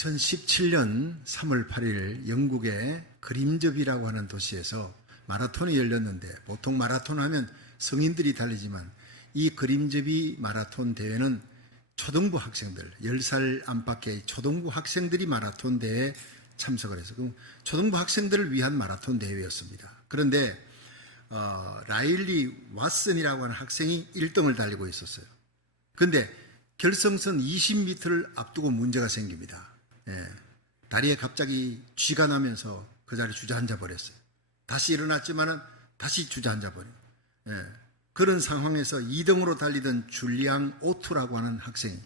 2017년 3월 8일 영국의 그림접이라고 하는 도시에서 마라톤이 열렸는데, 보통 마라톤 하면 성인들이 달리지만 이 그림접이 마라톤 대회는 초등부 학생들, 10살 안팎의 초등부 학생들이 마라톤 대회에 참석을 해서 초등부 학생들을 위한 마라톤 대회였습니다. 그런데 라일리 왓슨이라고 하는 학생이 1등을 달리고 있었어요. 그런데 결승선 20m를 앞두고 문제가 생깁니다. 다리에 갑자기 쥐가 나면서 그 자리에 주저앉아 버렸어요. 다시 일어났지만은 다시 주저앉아 버려요. 그런 상황에서 2등으로 달리던 줄리앙 오투라고 하는 학생이,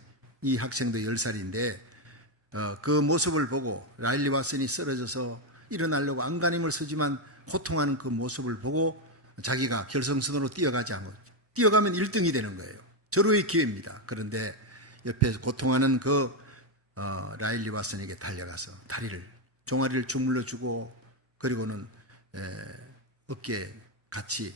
이 학생도 10살인데 그 모습을 보고 라일리 왓슨이 쓰러져서 일어나려고 안간힘을 쓰지만 고통하는 그 모습을 보고 자기가 결승선으로 뛰어가지 않고, 뛰어가면 1등이 되는 거예요. 절호의 기회입니다. 그런데 옆에 고통하는 그 라일리 왓슨에게 달려가서 다리를, 종아리를 주물러주고, 그리고는 어깨에 같이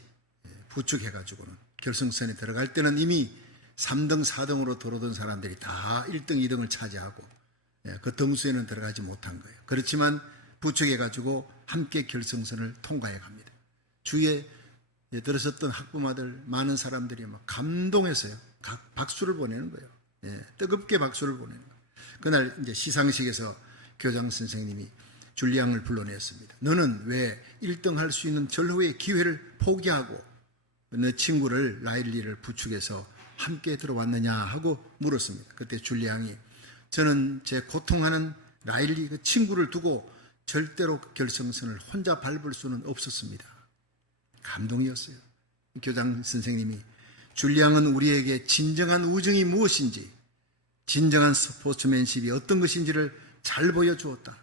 부축해가지고는 결승선에 들어갈 때는 이미 3등, 4등으로 들어오던 사람들이 다 1등, 2등을 차지하고 그 등수에는 들어가지 못한 거예요. 그렇지만 부축해가지고 함께 결승선을 통과해 갑니다. 주위에 들어섰던 학부모들, 많은 사람들이 막 감동해서요, 박수를 보내는 거예요. 뜨겁게 박수를 보내는 거예요. 그날 이제 시상식에서 교장 선생님이 줄리앙을 불러냈습니다. 너는 왜 1등 할 수 있는 절호의 기회를 포기하고 너 친구를, 라일리를 부축해서 함께 들어왔느냐 하고 물었습니다. 그때 줄리앙이, 저는 제 고통하는 라일리 그 친구를 두고 절대로 결승선을 혼자 밟을 수는 없었습니다. 감동이었어요. 교장 선생님이, 줄리앙은 우리에게 진정한 우정이 무엇인지, 진정한 스포츠맨십이 어떤 것인지를 잘 보여주었다.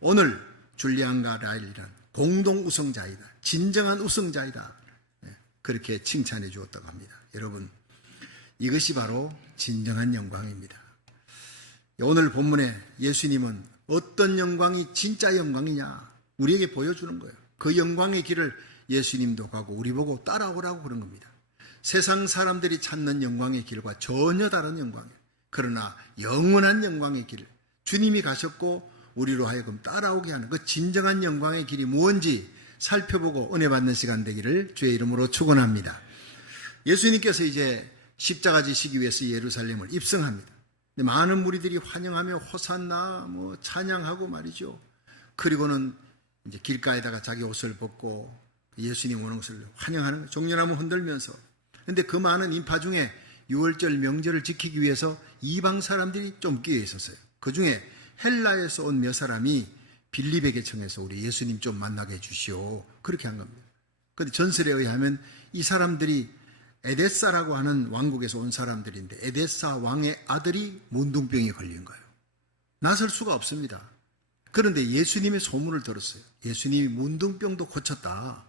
오늘 줄리앙과 라일리는 공동 우승자이다. 진정한 우승자이다. 그렇게 칭찬해 주었다고 합니다. 여러분, 이것이 바로 진정한 영광입니다. 오늘 본문에 예수님은 어떤 영광이 진짜 영광이냐 우리에게 보여주는 거예요. 그 영광의 길을 예수님도 가고 우리 보고 따라오라고 그런 겁니다. 세상 사람들이 찾는 영광의 길과 전혀 다른 영광이에요. 그러나 영원한 영광의 길, 주님이 가셨고 우리로 하여금 따라오게 하는 그 진정한 영광의 길이 무엇인지 살펴보고 은혜 받는 시간 되기를 주의 이름으로 축원합니다. 예수님께서 이제 십자가 지시기 위해서 예루살렘을 입성합니다. 근데 많은 무리들이 환영하며 호산나 찬양하고 말이죠. 그리고는 이제 길가에다가 자기 옷을 벗고 예수님 오는 것을 환영하는 거예요. 종려나무 흔들면서. 근데 그 많은 인파 중에 6월절 명절을 지키기 위해서 이방 사람들이 좀 끼어 있었어요. 그 중에 헬라에서 온 몇 사람이 빌립에게 청해서 우리 예수님 좀 만나게 해주시오. 그렇게 한 겁니다. 그런데 전설에 의하면 이 사람들이 에데사라고 하는 왕국에서 온 사람들인데, 에데사 왕의 아들이 문둥병이 걸린 거예요. 나설 수가 없습니다. 그런데 예수님의 소문을 들었어요. 예수님이 문둥병도 고쳤다.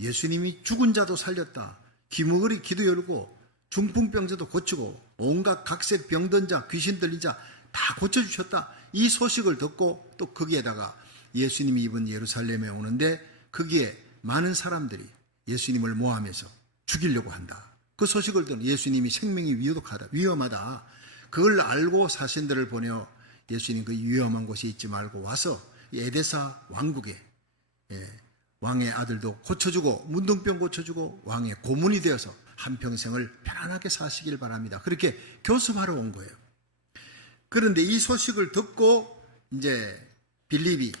예수님이 죽은 자도 살렸다. 기머거리 기도 열고 중풍병자도 고치고 온갖 각색 병든 자, 귀신 들린 자 다 고쳐주셨다. 이 소식을 듣고 또 거기에다가 예수님이 이번 예루살렘에 오는데 거기에 많은 사람들이 예수님을 모함해서 죽이려고 한다. 그 소식을 듣는 예수님이 생명이 위험하다. 그걸 알고 사신들을 보내어 예수님 그 위험한 곳에 있지 말고 와서 에데사 왕국에 왕의 아들도 고쳐주고 문둥병 고쳐주고 왕의 고문이 되어서 한평생을 편안하게 사시길 바랍니다. 그렇게 교습하러 온 거예요. 그런데 이 소식을 듣고 이제 빌립이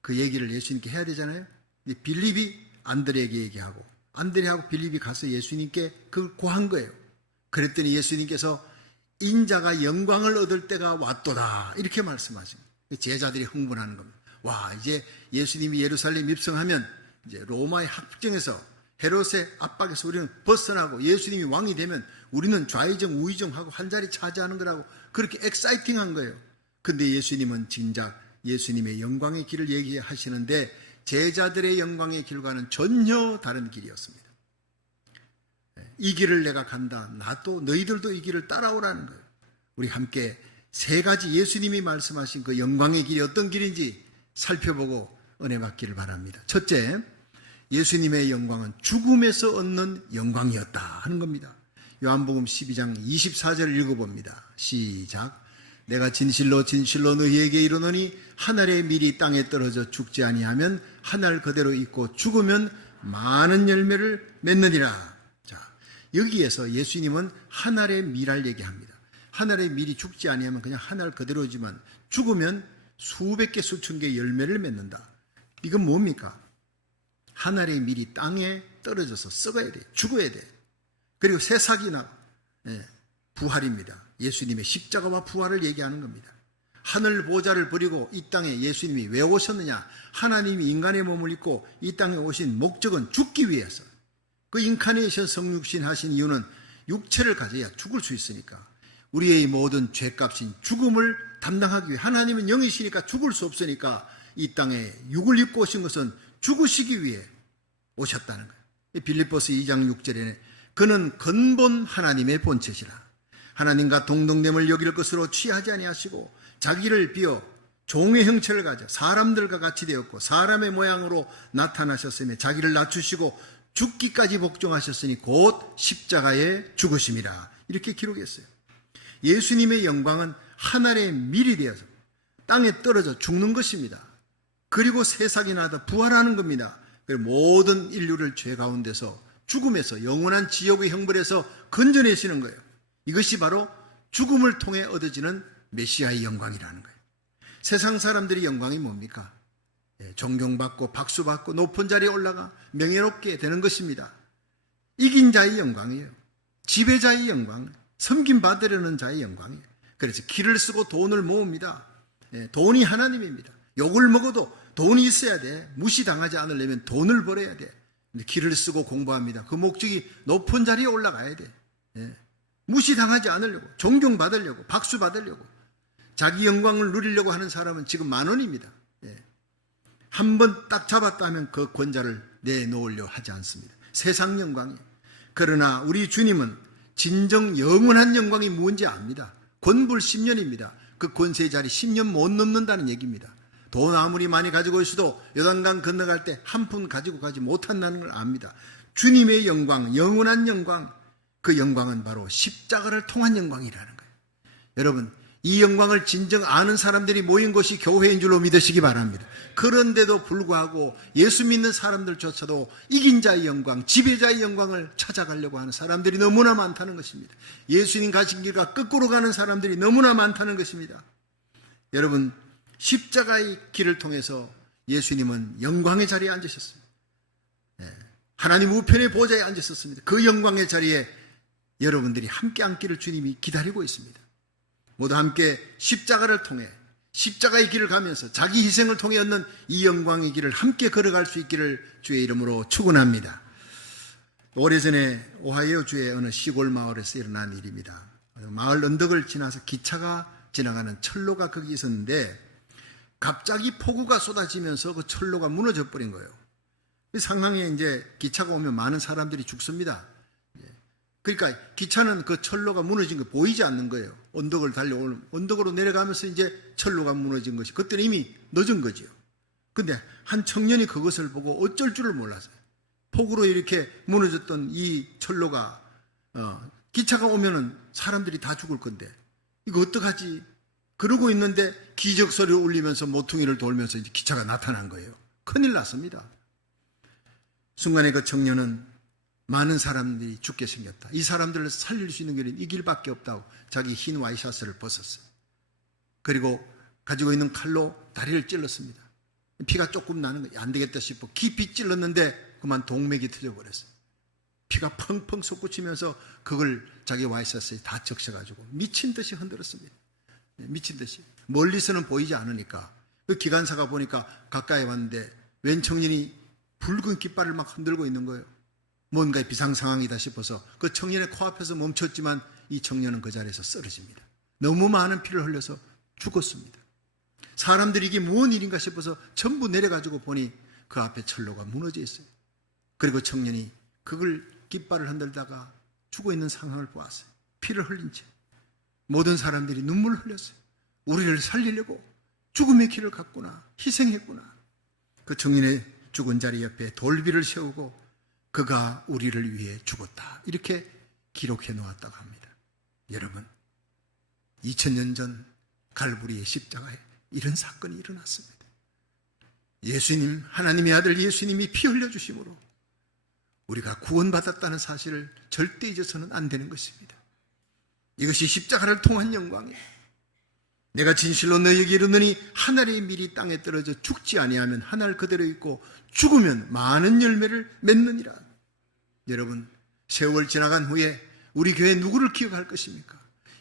그 얘기를 예수님께 해야 되잖아요. 빌립이 안드레에게 얘기하고 안드레하고 빌립이 가서 예수님께 그걸 고한 거예요. 그랬더니 예수님께서 인자가 영광을 얻을 때가 왔도다 이렇게 말씀하십니다. 제자들이 흥분하는 겁니다. 와, 이제 예수님이 예루살렘 입성하면 이제 로마의 합정에서 헤롯의 압박에서 우리는 벗어나고 예수님이 왕이 되면 우리는 좌의정 우의정하고 한 자리 차지하는 거라고 그렇게 엑사이팅한 거예요. 근데 예수님은 진작 예수님의 영광의 길을 얘기하시는데 제자들의 영광의 길과는 전혀 다른 길이었습니다. 이 길을 내가 간다. 나도 너희들도 이 길을 따라오라는 거예요. 우리 함께 세 가지 예수님이 말씀하신 그 영광의 길이 어떤 길인지 살펴보고 은혜 받기를 바랍니다. 첫째, 예수님의 영광은 죽음에서 얻는 영광이었다 하는 겁니다. 요한복음 12장 24절을 읽어봅니다. 시작. 내가 진실로 진실로 너희에게 이르노니 한 알의 밀이 땅에 떨어져 죽지 아니하면 한 알 그대로 있고 죽으면 많은 열매를 맺느니라. 자, 여기에서 예수님은 한 알의 밀을 얘기합니다. 한 알의 밀이 죽지 아니하면 그냥 한 알 그대로지만 죽으면 수백 개 수천 개 열매를 맺는다. 이건 뭡니까? 한 알의 밀이 땅에 떨어져서 썩어야 돼. 죽어야 돼. 그리고 새싹이나 부활입니다. 예수님의 십자가와 부활을 얘기하는 겁니다. 하늘 보좌를 버리고 이 땅에 예수님이 왜 오셨느냐? 하나님이 인간의 몸을 입고 이 땅에 오신 목적은 죽기 위해서. 그 인카네이션 성육신 하신 이유는 육체를 가져야 죽을 수 있으니까. 우리의 모든 죄값인 죽음을 담당하기 위해. 하나님은 영이시니까 죽을 수 없으니까 이 땅에 육을 입고 오신 것은 죽으시기 위해 오셨다는 거예요. 빌립보서 2장 6절에 그는 근본 하나님의 본체시라. 하나님과 동등됨을 여길 것으로 취하지 아니하시고 자기를 비어 종의 형체를 가져 사람들과 같이 되었고 사람의 모양으로 나타나셨으며 자기를 낮추시고 죽기까지 복종하셨으니 곧 십자가에 죽으심이라. 이렇게 기록했어요. 예수님의 영광은 하늘의 밀이 되어서 땅에 떨어져 죽는 것입니다. 그리고 새싹이 나다 부활하는 겁니다. 모든 인류를 죄 가운데서 죽음에서 영원한 지옥의 형벌에서 건져내시는 거예요. 이것이 바로 죽음을 통해 얻어지는 메시아의 영광이라는 거예요. 세상 사람들의 영광이 뭡니까? 존경받고 박수받고 높은 자리에 올라가 명예롭게 되는 것입니다. 이긴 자의 영광이에요. 지배자의 영광, 섬김받으려는 자의 영광이에요. 그래서 길을 쓰고 돈을 모읍니다. 돈이 하나님입니다. 욕을 먹어도 돈이 있어야 돼. 무시당하지 않으려면 돈을 벌어야 돼. 근데 길을 쓰고 공부합니다. 그 목적이 높은 자리에 올라가야 돼. 무시당하지 않으려고, 존경받으려고, 박수받으려고, 자기 영광을 누리려고 하는 사람은 지금 만원입니다. 한 번 딱 잡았다 하면 그 권자를 내놓으려 하지 않습니다. 세상 영광이에요. 그러나 우리 주님은 진정 영원한 영광이 뭔지 압니다. 권불 10년입니다. 그 권세 자리 10년 못 넘는다는 얘기입니다. 돈 아무리 많이 가지고 있어도 요단강 건너갈 때 한 푼 가지고 가지 못한다는 걸 압니다. 주님의 영광, 영원한 영광, 그 영광은 바로 십자가를 통한 영광이라는 거예요. 여러분, 이 영광을 진정 아는 사람들이 모인 것이 교회인 줄로 믿으시기 바랍니다. 그런데도 불구하고 예수 믿는 사람들조차도 이긴 자의 영광, 지배자의 영광을 찾아가려고 하는 사람들이 너무나 많다는 것입니다. 예수님 가신 길과 거꾸로 가는 사람들이 너무나 많다는 것입니다. 여러분, 십자가의 길을 통해서 예수님은 영광의 자리에 앉으셨습니다. 하나님 우편의 보좌에 앉으셨습니다. 그 영광의 자리에 여러분들이 함께 앉기를 주님이 기다리고 있습니다. 모두 함께 십자가를 통해 십자가의 길을 가면서 자기 희생을 통해 얻는 이 영광의 길을 함께 걸어갈 수 있기를 주의 이름으로 축원합니다. 오래전에 오하이오주의 어느 시골 마을에서 일어난 일입니다. 마을 언덕을 지나서 기차가 지나가는 철로가 거기 있었는데 갑자기 폭우가 쏟아지면서 그 철로가 무너져 버린 거예요. 이 상황에 이제 기차가 오면 많은 사람들이 죽습니다. 그러니까 기차는 그 철로가 무너진 거 보이지 않는 거예요. 언덕을 달려오는, 언덕으로 내려가면서 이제 철로가 무너진 것이, 그때는 이미 늦은 거지요. 근데 한 청년이 그것을 보고 어쩔 줄을 몰랐어요. 폭우로 이렇게 무너졌던 이 철로가, 기차가 오면은 사람들이 다 죽을 건데, 이거 어떡하지? 그러고 있는데 기적소리를 울리면서 모퉁이를 돌면서 이제 기차가 나타난 거예요. 큰일 났습니다. 순간에 그 청년은 많은 사람들이 죽게 생겼다. 이 사람들을 살릴 수 있는 길은 이 길밖에 없다고 자기 흰 와이셔츠를 벗었어요. 그리고 가지고 있는 칼로 다리를 찔렀습니다. 피가 조금 나는 거예요. 안 되겠다 싶어 깊이 찔렀는데 그만 동맥이 터져버렸어요. 피가 펑펑 솟구치면서 그걸 자기 와이셔츠에 다 적셔가지고 미친 듯이 흔들었습니다. 미친 듯이. 멀리서는 보이지 않으니까 그 기관사가 보니까 가까이 왔는데 웬 청년이 붉은 깃발을 막 흔들고 있는 거예요. 뭔가 비상 상황이다 싶어서 그 청년의 코앞에서 멈췄지만 이 청년은 그 자리에서 쓰러집니다. 너무 많은 피를 흘려서 죽었습니다. 사람들이 이게 무슨 일인가 싶어서 전부 내려가지고 보니 그 앞에 철로가 무너져 있어요. 그리고 청년이 그걸 깃발을 흔들다가 죽어 있는 상황을 보았어요. 피를 흘린 채 모든 사람들이 눈물을 흘렸어요. 우리를 살리려고 죽음의 길을 갔구나, 희생했구나. 그 청년의 죽은 자리 옆에 돌비를 세우고 그가 우리를 위해 죽었다, 이렇게 기록해 놓았다고 합니다. 여러분, 2000년 전 갈보리의 십자가에 이런 사건이 일어났습니다. 예수님, 하나님의 아들 예수님이 피 흘려주심으로 우리가 구원받았다는 사실을 절대 잊어서는 안 되는 것입니다. 이것이 십자가를 통한 영광이에요. 내가 진실로 너희에게 이르노니 한 알의 밀이 땅에 떨어져 죽지 아니하면 한 알 그대로 있고 죽으면 많은 열매를 맺느니라. 여러분, 세월 지나간 후에 우리 교회 누구를 기억할 것입니까?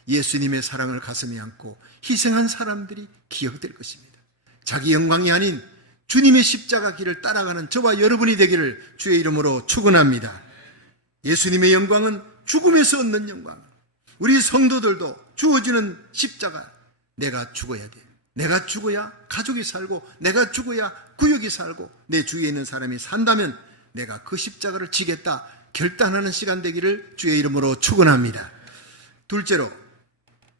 예수님의 사랑을 가슴에 안고 희생한 사람들이 기억될 것입니다. 자기 영광이 아닌 주님의 십자가 길을 따라가는 저와 여러분이 되기를 주의 이름으로 축원합니다. 예수님의 영광은 죽음에서 얻는 영광. 우리 성도들도 주어지는 십자가, 내가 죽어야 돼. 내가 죽어야 가족이 살고, 내가 죽어야 구역이 살고, 내 주위에 있는 사람이 산다면 내가 그 십자가를 지겠다 결단하는 시간 되기를 주의 이름으로 축원합니다. 둘째로,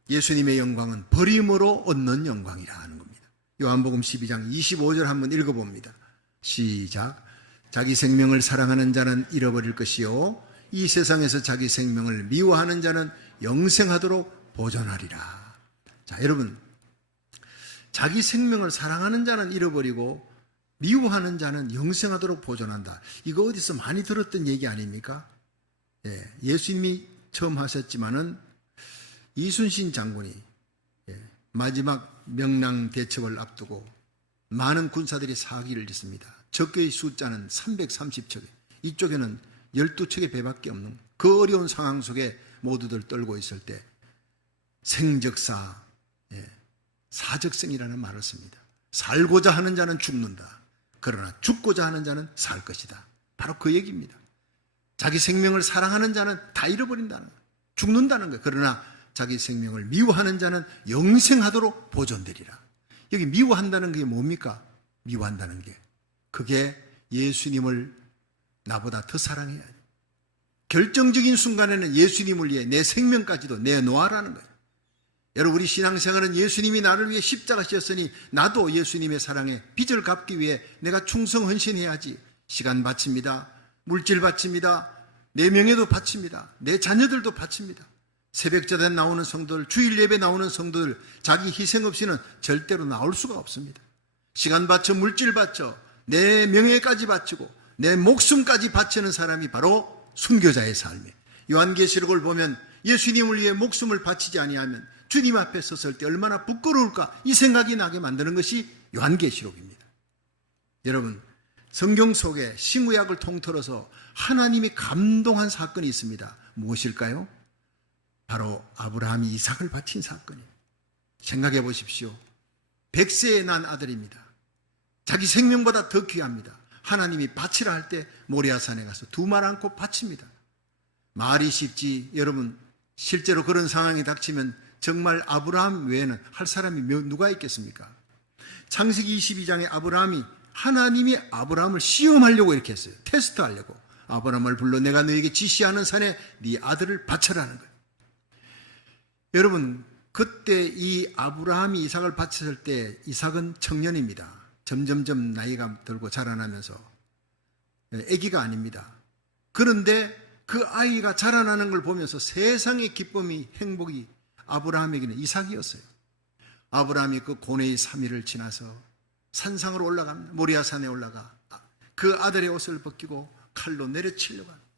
예수님의 영광은 버림으로 얻는 영광이라 하는 겁니다. 요한복음 12장 25절 한번 읽어봅니다. 시작. 자기 생명을 사랑하는 자는 잃어버릴 것이요 이 세상에서 자기 생명을 미워하는 자는 영생하도록 보존하리라. 자, 여러분, 자기 생명을 사랑하는 자는 잃어버리고 미워하는 자는 영생하도록 보존한다. 이거 어디서 많이 들었던 얘기 아닙니까? 예수님이 처음 하셨지만은 이순신 장군이 마지막 명랑 대첩을 앞두고 많은 군사들이 사기를 했습니다. 적의 숫자는 330척, 이쪽에는 12척의 배밖에 없는 그 어려운 상황 속에 모두들 떨고 있을 때 생적사, 사적생이라는 말을 씁니다. 살고자 하는 자는 죽는다. 그러나 죽고자 하는 자는 살 것이다. 바로 그 얘기입니다. 자기 생명을 사랑하는 자는 다 잃어버린다는 거예요. 죽는다는 거예요. 그러나 자기 생명을 미워하는 자는 영생하도록 보존되리라. 여기 미워한다는 게 뭡니까? 미워한다는 게 그게 예수님을 나보다 더 사랑해야 돼. 결정적인 순간에는 예수님을 위해 내 생명까지도 내놓아라는 거예요. 여러분, 우리 신앙생활은 예수님이 나를 위해 십자가 지었으니 나도 예수님의 사랑에 빚을 갚기 위해 내가 충성 헌신해야지. 시간 바칩니다. 물질 바칩니다. 내 명예도 바칩니다. 내 자녀들도 바칩니다. 새벽자대 나오는 성도들, 주일 예배 나오는 성도들, 자기 희생 없이는 절대로 나올 수가 없습니다. 시간 바쳐, 물질 바쳐, 내 명예까지 바치고 내 목숨까지 바치는 사람이 바로 순교자의 삶이에요. 요한계시록을 보면 예수님을 위해 목숨을 바치지 아니하면 주님 앞에 섰을 때 얼마나 부끄러울까, 이 생각이 나게 만드는 것이 요한계시록입니다. 여러분, 성경 속에 신구약을 통틀어서 하나님이 감동한 사건이 있습니다. 무엇일까요? 바로 아브라함이 이삭을 바친 사건이에요. 생각해 보십시오. 100세에 난 아들입니다. 자기 생명보다 더 귀합니다. 하나님이 바치라 할 때 모리아산에 가서 두 말 안고 바칩니다. 말이 쉽지, 여러분, 실제로 그런 상황이 닥치면 정말 아브라함 외에는 할 사람이 누가 있겠습니까? 창세기 22장에 하나님이 아브라함을 시험하려고 이렇게 했어요. 테스트하려고. 아브라함을 불러 내가 너에게 지시하는 산에 네 아들을 바쳐라는 거예요. 여러분, 그때 이 아브라함이 이삭을 바쳤을 때 이삭은 청년입니다. 점점점 나이가 들고 자라나면서 아기가 아닙니다. 그런데 그 아이가 자라나는 걸 보면서 세상의 기쁨이, 행복이 아브라함에게는 이삭이었어요. 아브라함이 그 고뇌의 3일을 지나서 산상으로 올라갑니다. 모리아산에 올라가 그 아들의 옷을 벗기고 칼로 내려치려고 합니다.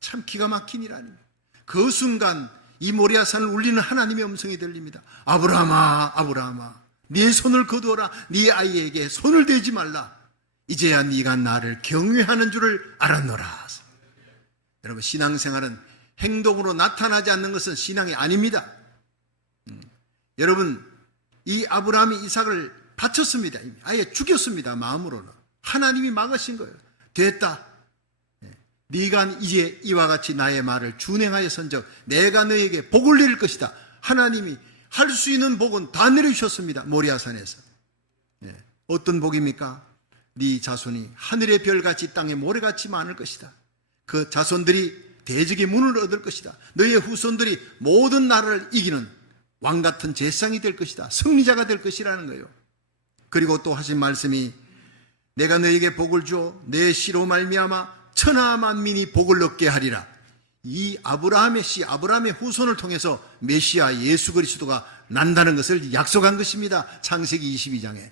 참 기가 막힌 일 아닙니까? 그 순간 이 모리아산을 울리는 하나님의 음성이 들립니다. 아브라함아, 아브라함아, 네 손을 거두어라. 네 아이에게 손을 대지 말라. 이제야 네가 나를 경외하는 줄을 알았노라. 여러분, 신앙생활은 행동으로 나타나지 않는 것은 신앙이 아닙니다. 여러분, 이 아브라함이 이삭을 바쳤습니다. 아예 죽였습니다. 마음으로는. 하나님이 막으신 거예요. 됐다. 네가 이제 이와 같이 나의 말을 준행하였은즉 내가 너에게 복을 내릴 것이다. 하나님이 할 수 있는 복은 다 내려주셨습니다. 모리아산에서. 어떤 복입니까? 네 자손이 하늘의 별같이 땅의 모래같이 많을 것이다. 그 자손들이 대적의 문을 얻을 것이다. 너의 후손들이 모든 나라를 이기는 왕같은 제사장이 될 것이다. 승리자가 될 것이라는 거예요. 그리고 또 하신 말씀이 내가 너에게 복을 주어 내 씨로 말미암아 천하 만민이 복을 얻게 하리라. 이 아브라함의 씨, 아브라함의 후손을 통해서 메시아 예수 그리스도가 난다는 것을 약속한 것입니다. 창세기 22장에.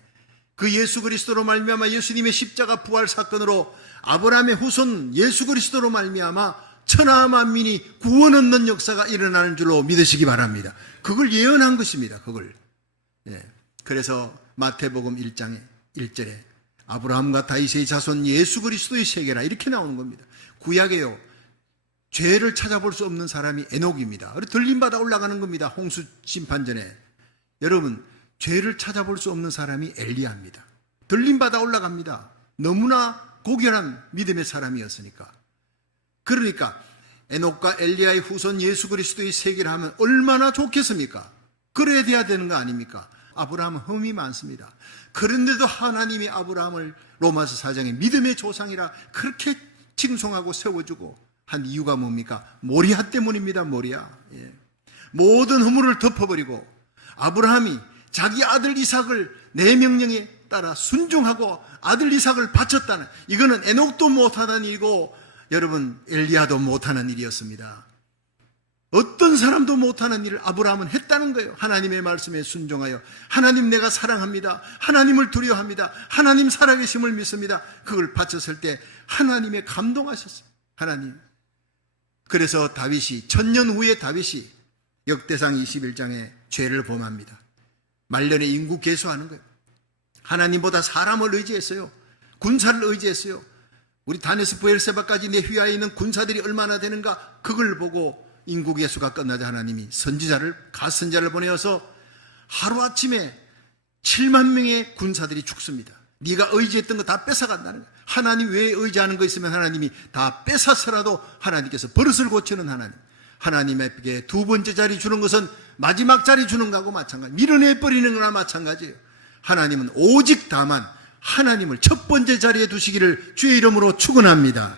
그 예수 그리스도로 말미암아 예수님의 십자가 부활 사건으로 아브라함의 후손 예수 그리스도로 말미암아 천하 만민이 구원 얻는 역사가 일어나는 줄로 믿으시기 바랍니다. 그걸 예언한 것입니다. 그걸. 그래서 마태복음 1장에 1절에 아브라함과 다윗의 자손 예수 그리스도의 세계라 이렇게 나오는 겁니다. 구약에요. 죄를 찾아볼 수 없는 사람이 에녹입니다. 들림받아 올라가는 겁니다. 홍수 심판 전에. 여러분, 죄를 찾아볼 수 없는 사람이 엘리야입니다. 들림받아 올라갑니다. 너무나 고결한 믿음의 사람이었으니까. 그러니까 에녹과 엘리야의 후손 예수 그리스도의 세계를 하면 얼마나 좋겠습니까? 그래야 돼야 되는 거 아닙니까? 아브라함은 흠이 많습니다. 그런데도 하나님이 아브라함을 로마서 4장에 믿음의 조상이라 그렇게 칭송하고 세워주고 한 이유가 뭡니까? 모리아 때문입니다. 모리아. 모든 허물을 덮어버리고 아브라함이 자기 아들 이삭을 내 명령에 따라 순종하고 아들 이삭을 바쳤다는, 이거는 에녹도 못하는 일이고 여러분 엘리야도 못하는 일이었습니다. 어떤 사람도 못하는 일을 아브라함은 했다는 거예요. 하나님의 말씀에 순종하여 하나님 내가 사랑합니다. 하나님을 두려워합니다. 하나님 살아계심을 믿습니다. 그걸 바쳤을 때 하나님의 감동하셨어요. 하나님. 그래서 다윗이 천년 후에 다윗이 역대상 21장에 죄를 범합니다. 말년에 인구 계수하는 거예요. 하나님보다 사람을 의지했어요. 군사를 의지했어요. 우리 단에서 브엘세바까지 내 휘하에 있는 군사들이 얼마나 되는가 그걸 보고 인구 계수가 끝나자 하나님이 가선자를 보내어서 하루아침에 7만 명의 군사들이 죽습니다. 네가 의지했던 거 다 뺏어간다는 거예요. 하나님 외에 의지하는 거 있으면 하나님이 다 뺏어서라도 하나님께서 버릇을 고치는 하나님. 하나님에게 두 번째 자리 주는 것은 마지막 자리 주는 거하고 마찬가지. 밀어내버리는 거나 마찬가지예요. 하나님은 오직 다만 하나님을 첫 번째 자리에 두시기를 주의 이름으로 축원합니다.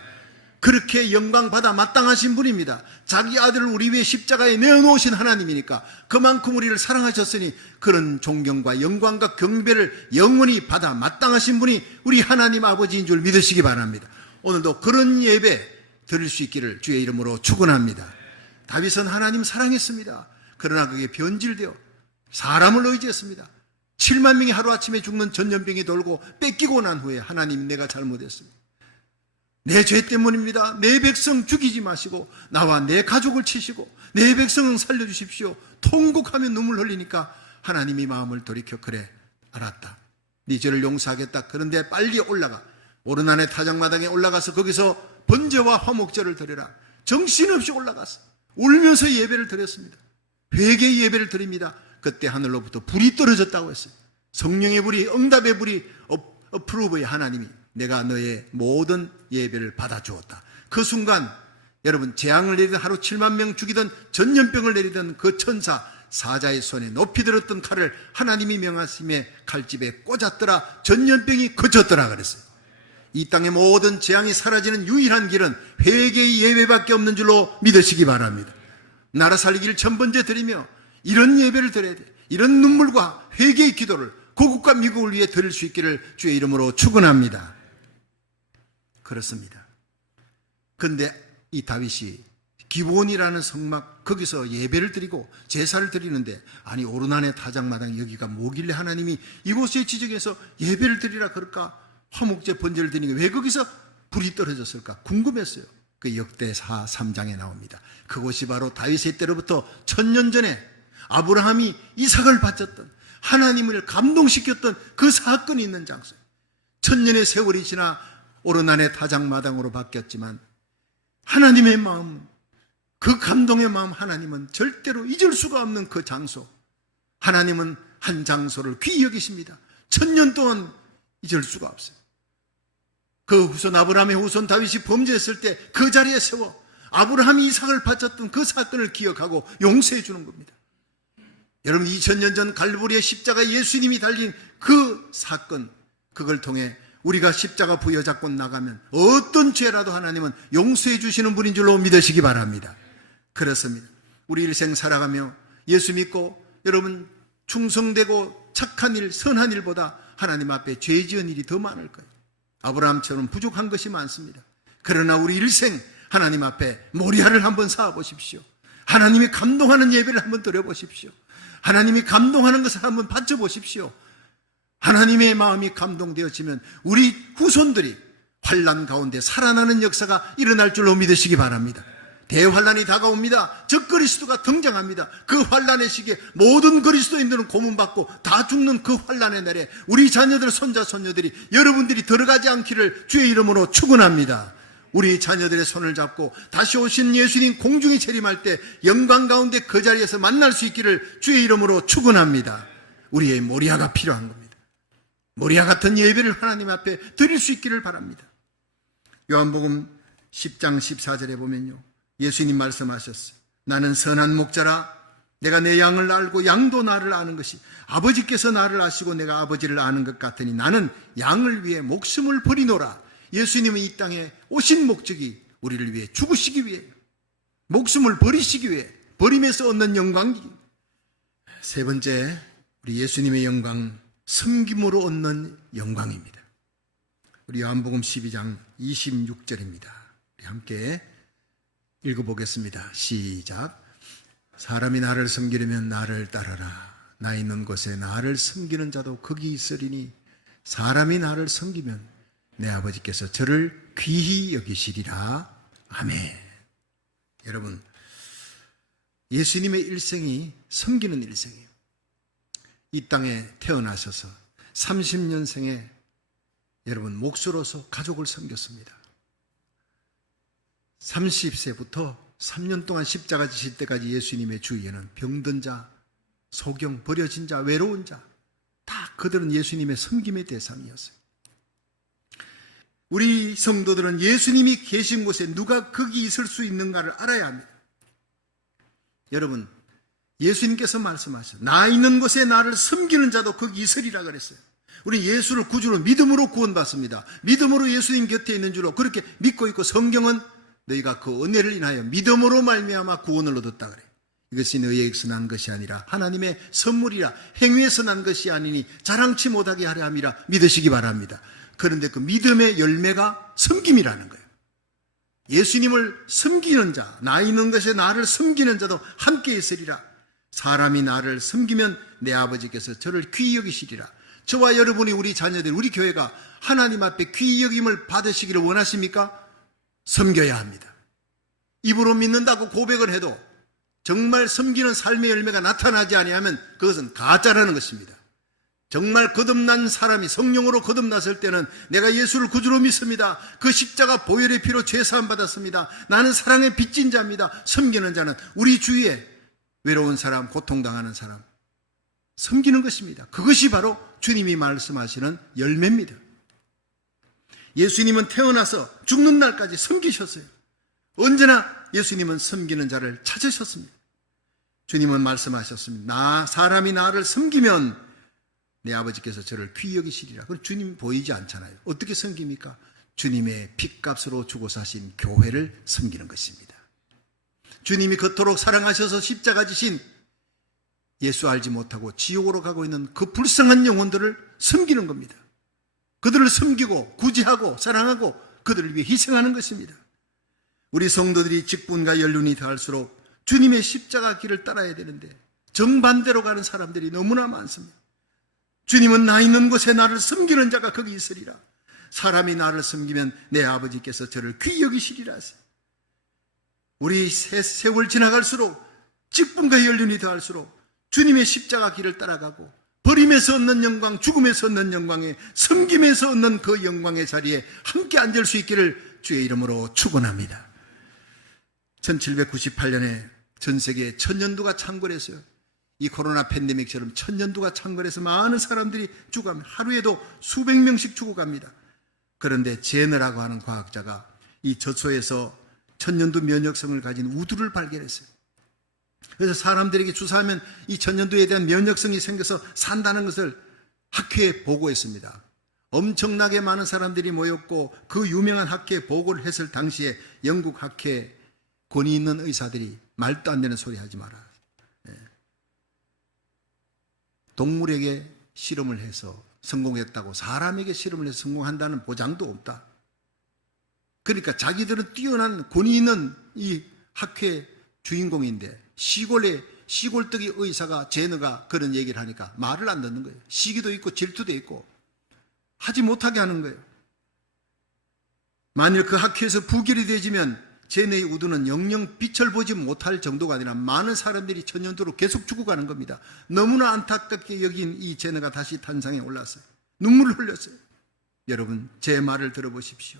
그렇게 영광 받아 마땅하신 분입니다. 자기 아들을 우리 위해 십자가에 내어놓으신 하나님이니까 그만큼 우리를 사랑하셨으니 그런 존경과 영광과 경배를 영원히 받아 마땅하신 분이 우리 하나님 아버지인 줄 믿으시기 바랍니다. 오늘도 그런 예배 드릴 수 있기를 주의 이름으로 축원합니다. 다윗은 하나님 사랑했습니다. 그러나 그게 변질되어 사람을 의지했습니다. 7만 명이 하루아침에 죽는 전염병이 돌고 뺏기고 난 후에 하나님 내가 잘못했습니다. 내 죄 때문입니다. 내 백성 죽이지 마시고 나와 내 가족을 치시고 내 백성은 살려주십시오. 통곡하며 눈물 흘리니까 하나님이 마음을 돌이켜 그래 알았다. 네 죄를 용서하겠다. 그런데 빨리 올라가. 오르난의 타작마당에 올라가서 거기서 번제와 화목제를 드려라. 정신없이 올라갔어. 울면서 예배를 드렸습니다. 회개의 예배를 드립니다. 그때 하늘로부터 불이 떨어졌다고 했어요. 성령의 불이, 응답의 불이, 어프루브의 하나님이 내가 너의 모든 예배를 받아주었다. 그 순간 여러분 재앙을 내리던 하루 7만 명 죽이던 전염병을 내리던 그 천사 사자의 손에 높이 들었던 칼을 하나님이 명하심에 칼집에 꽂았더라. 전염병이 그쳤더라 그랬어요. 이 땅의 모든 재앙이 사라지는 유일한 길은 회개의 예배밖에 없는 줄로 믿으시기 바랍니다. 나라 살리기를 천번째 드리며 이런 예배를 드려야 돼. 이런 눈물과 회개의 기도를 고국과 미국을 위해 드릴 수 있기를 주의 이름으로 축원합니다. 그렇습니다. 그런데 이 다윗이 기브온이라는 성막 거기서 예배를 드리고 제사를 드리는데 아니 오르난의 타작마당 여기가 뭐길래 하나님이 이곳에 지정해서 예배를 드리라 그럴까? 화목제 번제를 드리니까 왜 거기서 불이 떨어졌을까? 궁금했어요. 그 역대하 3장에 나옵니다. 그곳이 바로 다윗의 때로부터 1000년 전에 아브라함이 이삭을 바쳤던 하나님을 감동시켰던 그 사건이 있는 장소예요. 1000년의 세월이 지나 오르난의 타작마당으로 바뀌었지만 하나님의 마음, 그 감동의 마음 하나님은 절대로 잊을 수가 없는 그 장소. 하나님은 한 장소를 귀히 여기십니다. 1000년 동안 잊을 수가 없어요. 그 후손 아브라함의 후손 다윗이 범죄했을 때 그 자리에 세워 아브라함이 이삭을 바쳤던 그 사건을 기억하고 용서해 주는 겁니다. 여러분 2000년 전 갈보리의 십자가 예수님이 달린 그 사건, 그걸 통해 우리가 십자가 부여잡고 나가면 어떤 죄라도 하나님은 용서해 주시는 분인 줄로 믿으시기 바랍니다. 그렇습니다. 우리 일생 살아가며 예수 믿고 여러분 충성되고 착한 일, 선한 일보다 하나님 앞에 죄 지은 일이 더 많을 거예요. 아브라함처럼 부족한 것이 많습니다. 그러나 우리 일생 하나님 앞에 모리아를 한번 쌓아 보십시오. 하나님이 감동하는 예배를 한번 드려보십시오. 하나님이 감동하는 것을 한번 바쳐보십시오. 하나님의 마음이 감동되어지면 우리 후손들이 환난 가운데 살아나는 역사가 일어날 줄로 믿으시기 바랍니다. 대환란이 다가옵니다. 적그리스도가 등장합니다. 그 환란의 시기에 모든 그리스도인들은 고문받고 다 죽는 그 환란의 날에 우리 자녀들, 손자, 손녀들이, 여러분들이 들어가지 않기를 주의 이름으로 축원합니다. 우리 자녀들의 손을 잡고 다시 오신 예수님 공중에 재림할 때 영광 가운데 그 자리에서 만날 수 있기를 주의 이름으로 축원합니다. 우리의 모리아가 필요한 겁니다. 모리아 같은 예배를 하나님 앞에 드릴 수 있기를 바랍니다. 요한복음 10장 14절에 보면요, 예수님 말씀하셨어요. 나는 선한 목자라. 내가 내 양을 알고 양도 나를 아는 것이 아버지께서 나를 아시고 내가 아버지를 아는 것 같으니 나는 양을 위해 목숨을 버리노라. 예수님은 이 땅에 오신 목적이 우리를 위해 죽으시기 위해, 목숨을 버리시기 위해, 버림에서 얻는 영광이. 세 번째, 우리 예수님의 영광, 섬김으로 얻는 영광입니다. 우리 요한복음 12장 26절입니다. 우리 함께 읽어보겠습니다. 시작. 사람이 나를 섬기려면 나를 따르라. 나 있는 곳에 나를 섬기는 자도 거기 있으리니 사람이 나를 섬기면 내 아버지께서 저를 귀히 여기시리라. 아멘. 여러분, 예수님의 일생이 섬기는 일생이에요. 이 땅에 태어나셔서 30년생에 여러분 몫으로서 가족을 섬겼습니다. 30세부터 3년 동안 십자가 지실 때까지 예수님의 주위에는 병든 자, 소경, 버려진 자, 외로운 자, 다 그들은 예수님의 섬김의 대상이었어요. 우리 성도들은 예수님이 계신 곳에 누가 거기 있을 수 있는가를 알아야 합니다. 여러분, 예수님께서 말씀하셨어요. 나 있는 곳에 나를 섬기는 자도 거기 있으리라 그랬어요. 우리 예수를 구주로 믿음으로 구원받습니다. 믿음으로 예수님 곁에 있는 줄로 그렇게 믿고 있고, 성경은 너희가 그 은혜를 인하여 믿음으로 말미암아 구원을 얻었다 그래요. 이것이 너희에게서 난 것이 아니라 하나님의 선물이라. 행위에서 난 것이 아니니 자랑치 못하게 하려 함이라 믿으시기 바랍니다. 그런데 그 믿음의 열매가 섬김이라는 거예요. 예수님을 섬기는 자, 나 있는 것에 나를 섬기는 자도 함께 있으리라. 사람이 나를 섬기면 내 아버지께서 저를 귀히 여기시리라. 저와 여러분이, 우리 자녀들, 우리 교회가 하나님 앞에 귀히 여김을 받으시기를 원하십니까? 섬겨야 합니다. 입으로 믿는다고 고백을 해도 정말 섬기는 삶의 열매가 나타나지 아니하면 그것은 가짜라는 것입니다. 정말 거듭난 사람이 성령으로 거듭났을 때는 내가 예수를 구주로 믿습니다. 그 십자가 보혈의 피로 죄사함 받았습니다. 나는 사랑의 빚진 자입니다. 섬기는 자는 우리 주위에 외로운 사람, 고통당하는 사람 섬기는 것입니다. 그것이 바로 주님이 말씀하시는 열매입니다. 예수님은 태어나서 죽는 날까지 섬기셨어요. 언제나 예수님은 섬기는 자를 찾으셨습니다. 주님은 말씀하셨습니다. 사람이 나를 섬기면 내 아버지께서 저를 귀히 여기시리라. 그럼 주님 보이지 않잖아요. 어떻게 섬깁니까? 주님의 핏값으로 주고 사신 교회를 섬기는 것입니다. 주님이 그토록 사랑하셔서 십자가 지신 예수 알지 못하고 지옥으로 가고 있는 그 불쌍한 영혼들을 섬기는 겁니다. 그들을 섬기고 구제하고 사랑하고 그들을 위해 희생하는 것입니다. 우리 성도들이 직분과 연륜이 더할수록 주님의 십자가 길을 따라야 되는데 정반대로 가는 사람들이 너무나 많습니다. 주님은 나 있는 곳에 나를 섬기는 자가 거기 있으리라. 사람이 나를 섬기면 내 아버지께서 저를 귀히 여기시리라 하세요. 우리 세월 지나갈수록 직분과 연륜이 더할수록 주님의 십자가 길을 따라가고 버림에서 얻는 영광, 죽음에서 얻는 영광에, 섬김에서 얻는 그 영광의 자리에 함께 앉을 수 있기를 주의 이름으로 축원합니다. 1798년에 전 세계에 천년두가 창궐했어요. 이 코로나 팬데믹처럼 천년두가 창궐해서 많은 사람들이 죽어갑니다. 하루에도 수백 명씩 죽어갑니다. 그런데 제너라고 하는 과학자가 이 젖소에서 천년두 면역성을 가진 우두를 발견했어요. 그래서 사람들에게 주사하면 이 천년두에 대한 면역성이 생겨서 산다는 것을 학회에 보고했습니다. 엄청나게 많은 사람들이 모였고 그 유명한 학회에 보고를 했을 당시에 영국 학회에 권위 있는 의사들이 말도 안 되는 소리 하지 마라. 동물에게 실험을 해서 성공했다고 사람에게 실험을 해서 성공한다는 보장도 없다. 그러니까 자기들은 뛰어난 권위 있는 이 학회 주인공인데 시골뜨기 의사가 제너가 그런 얘기를 하니까 말을 안 듣는 거예요. 시기도 있고 질투도 있고 하지 못하게 하는 거예요. 만일 그 학회에서 부결이 되지면 제너의 우두는 영영 빛을 보지 못할 정도가 아니라 많은 사람들이 천년도로 계속 죽어가는 겁니다. 너무나 안타깝게 여긴 이 제너가 다시 탄상에 올랐어요. 눈물을 흘렸어요. 여러분, 제 말을 들어보십시오.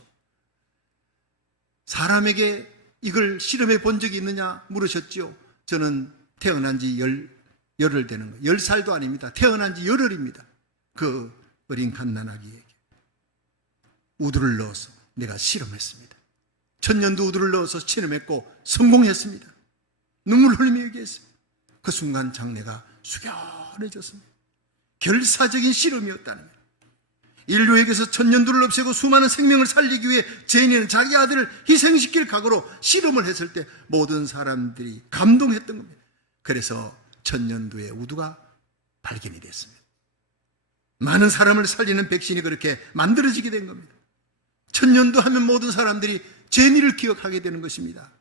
사람에게 이걸 실험해 본 적이 있느냐 물으셨죠. 저는 태어난 지 열흘 되는 거예요. 10살도 아닙니다. 태어난 지 열흘입니다. 그 어린 갓난아기에게 우두를 넣어서 내가 실험했습니다. 천년도 우두를 넣어서 실험했고 성공했습니다. 눈물 흘리며 얘기했어요. 그 순간 장내가 숙연해졌습니다. 결사적인 실험이었다는 거예요. 인류에게서 천년도를 없애고 수많은 생명을 살리기 위해 제니는 자기 아들을 희생시킬 각오로 실험을 했을 때 모든 사람들이 감동했던 겁니다. 그래서 천년도의 우두가 발견이 됐습니다. 많은 사람을 살리는 백신이 그렇게 만들어지게 된 겁니다. 천년도 하면 모든 사람들이 제니를 기억하게 되는 것입니다.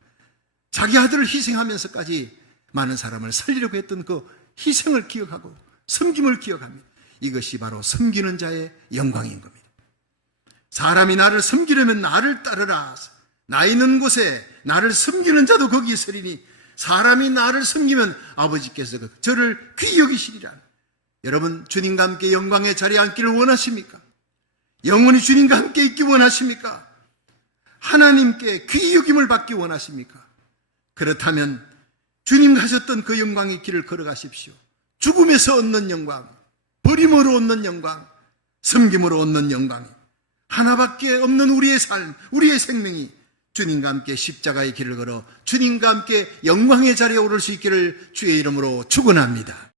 자기 아들을 희생하면서까지 많은 사람을 살리려고 했던 그 희생을 기억하고 섬김을 기억합니다. 이것이 바로 섬기는 자의 영광인 겁니다. 사람이 나를 섬기려면 나를 따르라. 나 있는 곳에 나를 섬기는 자도 거기 있으리니 사람이 나를 섬기면 아버지께서 저를 귀히 여기시리라. 여러분, 주님과 함께 영광의 자리에 앉기를 원하십니까? 영원히 주님과 함께 있기 원하십니까? 하나님께 귀히 여김을 받기 원하십니까? 그렇다면 주님 가셨던 그 영광의 길을 걸어가십시오. 죽음에서 얻는 영광, 버림으로 얻는 영광, 섬김으로 얻는 영광, 하나밖에 없는 우리의 삶, 우리의 생명이 주님과 함께 십자가의 길을 걸어 주님과 함께 영광의 자리에 오를 수 있기를 주의 이름으로 축원합니다.